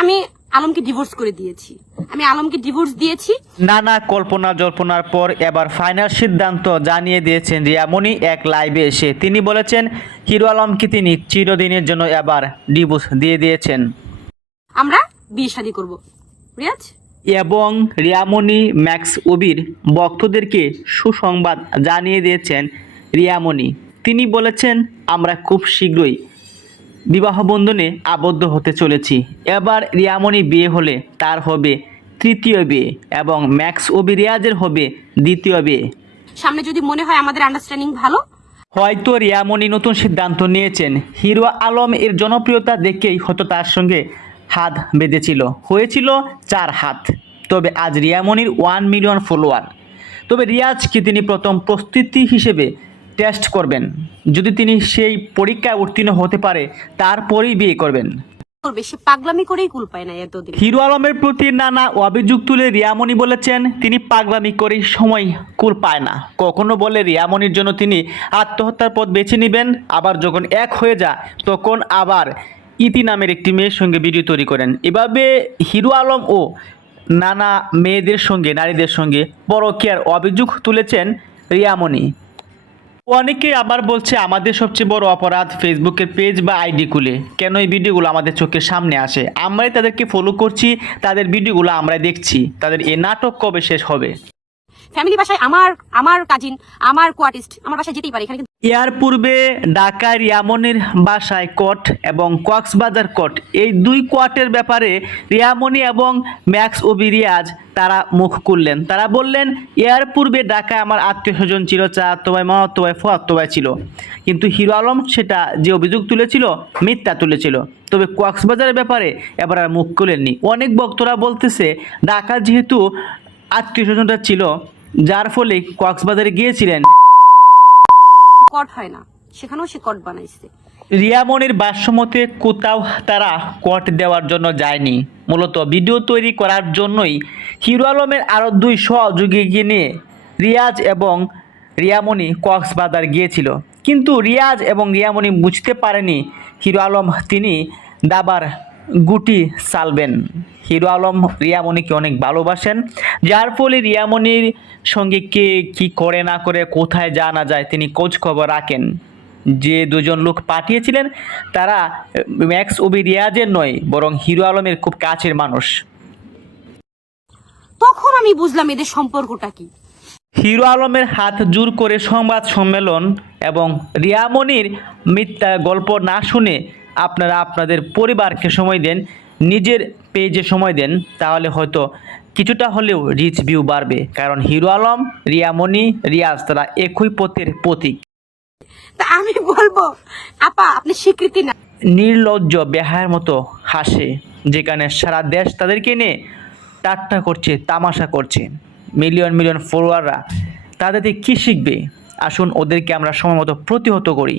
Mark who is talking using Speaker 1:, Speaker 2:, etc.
Speaker 1: আমি আলমকে ডিভোর্স করে দিয়েছি। আমি আলমকে ডিভোর্স দিয়েছি।
Speaker 2: নানা কল্পনা জল্পনার পর এবার ফাইনাল সিদ্ধান্ত জানিয়ে দিয়েছেন রিয়ামণি এক লাইভে এসে। তিনি বলেছেন হিরো আলমকে তিনি চিরদিনের জন্য এবার ডিভোর্স দিয়ে দিয়েছেন।
Speaker 1: আমরা বিয়ে শাদী করব। রিয়াজ?
Speaker 2: এবং রিয়ামণি ম্যাক্স উবির ভক্তদেরকে সুসংবাদ জানিয়ে দিয়েছেন রিয়ামণি। তিনি বলেছেন আমরা খুব শীঘ্রই বিবাহ বন্ধনে আবদ্ধ হতে চলেছি। এবার রিয়ামণি বিয়ে হলে তার হবে তৃতীয় বিয়ে এবং ম্যাক্স ওবি রিয়াজের হবে দ্বিতীয় বিয়ে।
Speaker 1: সামনে যদি মনে হয় আমাদের আন্ডারস্ট্যান্ডিং ভালো।
Speaker 2: হয়তো রিয়ামণি নতুন সিদ্ধান্ত নিয়েছেন। হিরো আলম এর জনপ্রিয়তা দেখেই হয়তো তার সঙ্গে হাত বেঁধেছিল। হয়েছিল চার হাত। তবে আজ রিয়ামণির ওয়ান মিলিয়ন ফলোয়ার তবে রিয়াজকে তিনি প্রথম প্রস্তুতি হিসেবে টেস্ট করবেন। যদি তিনি সেই পরীক্ষায় উত্তীর্ণ হতে পারে তারপরেই বিয়ে করবেন।
Speaker 1: করবে সে পাগলামি করেই কুল পায় না এতদিন।
Speaker 2: হিরো আলমের প্রতি নানা অভিযোগ তুলে রিয়ামণি বলেছেন তিনি পাগলামি করে সময় কুল পায় না। কখনো বলে রিয়ামণির জন্য তিনি আত্মহত্যার পথ বেছে নেবেন আবার যখন এক হয়ে যায় তখন আবার ইতি নামের একটি মেয়ের সঙ্গে ভিডিও তৈরি করেন। এভাবে হিরো আলম ও নানা মেয়েদের সঙ্গে নারীদের সঙ্গে পরকীয়ার অভিযোগ তুলেছেন রিয়ামণি। অনেকে আবার বলছে আমাদের সবচেয়ে বড় অপরাধ ফেসবুকের পেজ বা আইডি খুলে। কেন এই ভিডিওগুলো আমাদের চোখের সামনে আসে? আমরাই তাদেরকে ফলো করছি, তাদের ভিডিওগুলো আমরাই দেখছি। তাদের এ নাটক কবে শেষ হবে?
Speaker 1: ফ্যামিলি বাসায় আমার আমার কাজিন আমার কোয়ার্টিস্ট আমার বাসায় যেতেই পারে, এখানে
Speaker 2: এর পূর্বে ঢাকা রিয়ামনির বাসায় কোর্ট এবং কক্সবাজার কোর্ট এই দুই কোর্টের ব্যাপারে রিয়ামনি এবং ম্যাক্স ও বিরিয়াজ, তারা মুখ খুললেন। তারা বললেন এর পূর্বে ঢাকায় আমার আত্মীয় স্বজন ছিল চা চাত্তবাই মহত্তবাই ফুয়াত্তবাই ছিল। কিন্তু হিরো আলম সেটা যে অভিযোগ তুলেছিল, মিথ্যা তুলেছিল। তবে কক্সবাজারের ব্যাপারে এবার আর মুখ খুলেননি। অনেক বক্তরা বলতেছে ঢাকা যেহেতু আত্মীয় স্বজনরা ছিল যার ফলে কক্সবাজারে গিয়েছিলেন।
Speaker 1: কট হয় না। সেখানেও সে কট বানাইছে
Speaker 2: রিয়ামনির ভাষ্যমতে কোথাও তারা কট দেওয়ার জন্য যায়নি। মূলত ভিডিও তৈরি করার জন্যই হিরো আলমের আরও দুই সহযোগীকে নিয়ে রিয়াজ এবং রিয়ামণি কক্সবাজার গিয়েছিল। কিন্তু রিয়াজ এবং রিয়ামণি বুঝতে পারেনি হিরো আলম তিনি দাবার গুটি চালবেন। হিরো আলম রিয়ামণিকে অনেক ভালোবাসেন। যার ফলে রিয়ামণির সঙ্গে কে কি করে না করে কোথায় যা না যায় তিনি খোঁজ খবর রাখেন। যে দুজন লোক পাঠিয়েছিলেন তারা ম্যাক্স ওবি রিয়াজের নয় বরং হিরো আলমের খুব কাছের মানুষ।
Speaker 1: তখন আমি বুঝলাম এদের সম্পর্কটা কি।
Speaker 2: হিরো আলমের হাত জোর করে সংবাদ সম্মেলন এবং রিয়ামনির মিথ্যা গল্প না শুনে আপনারা আপনাদের পরিবারকে সময় দেন। নিজের পেজে সময় দেন তাহলে হয়তো কিছুটা হলেও রিচ ভিউ বাড়বে। কারণ হিরো আলম রিয়ামণি রিয়াজ তারা একই পথের প্রতীক।
Speaker 1: তা আমি বলব আপা আপনি স্বীকৃতি না
Speaker 2: নির্লজ্জ বেহায়ের মতো হাসে যেখানে সারা দেশ তাদেরকে নিয়ে ঠাট্টা করছে তামাশা করছে। মিলিয়ন মিলিয়ন ফলোয়াররা তাদের থেকে কী শিখবে? আসুন ওদেরকে আমরা সময় মতো প্রতিহত করি।